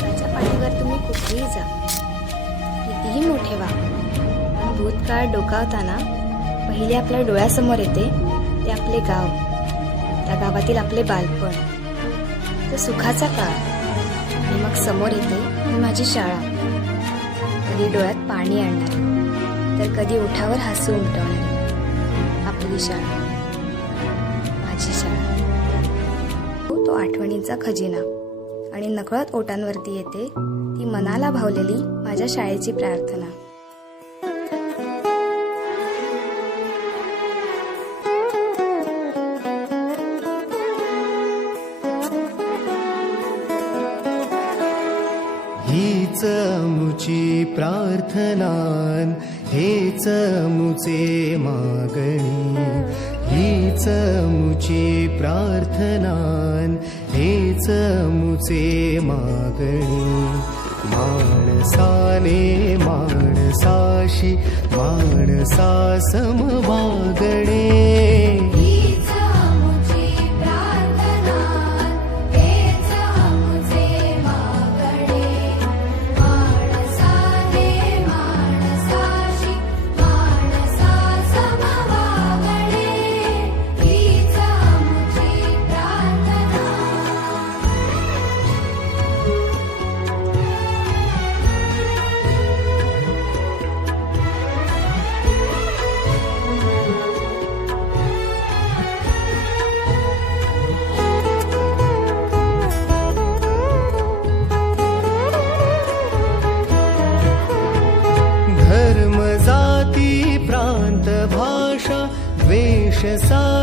त्याच्या पाठीवर तुम्ही कुठेही जा, कितीही मोठे व्हा, पण भूतकाळ डोकावताना पहिले आपल्या डोळ्यासमोर येते ते आपले गाव, त्या गावातील आपले बालपण, तो सुखाचा काळ. आणि मग समोर येते ही माझी शाळा, कधी डोळ्यात पाणी आणणारी, तर कधी ओठावर हसू उमटवणारी. आपली शाळा, माझी शाळा, तो आठवणींचा खजिना. आणि नकळत ओठांवरती येते ती मनाला भावलेली माझ्या शाळेची प्रार्थना. हीच मुची प्रार्थनान, हेच मुचे मागणी. हीच मुची प्रार्थनान, हेच मुचे मागणी. माणसाने माणसाशी माणसा सम वागणे. धर्म जाती प्रांत भाषा द्वेष सा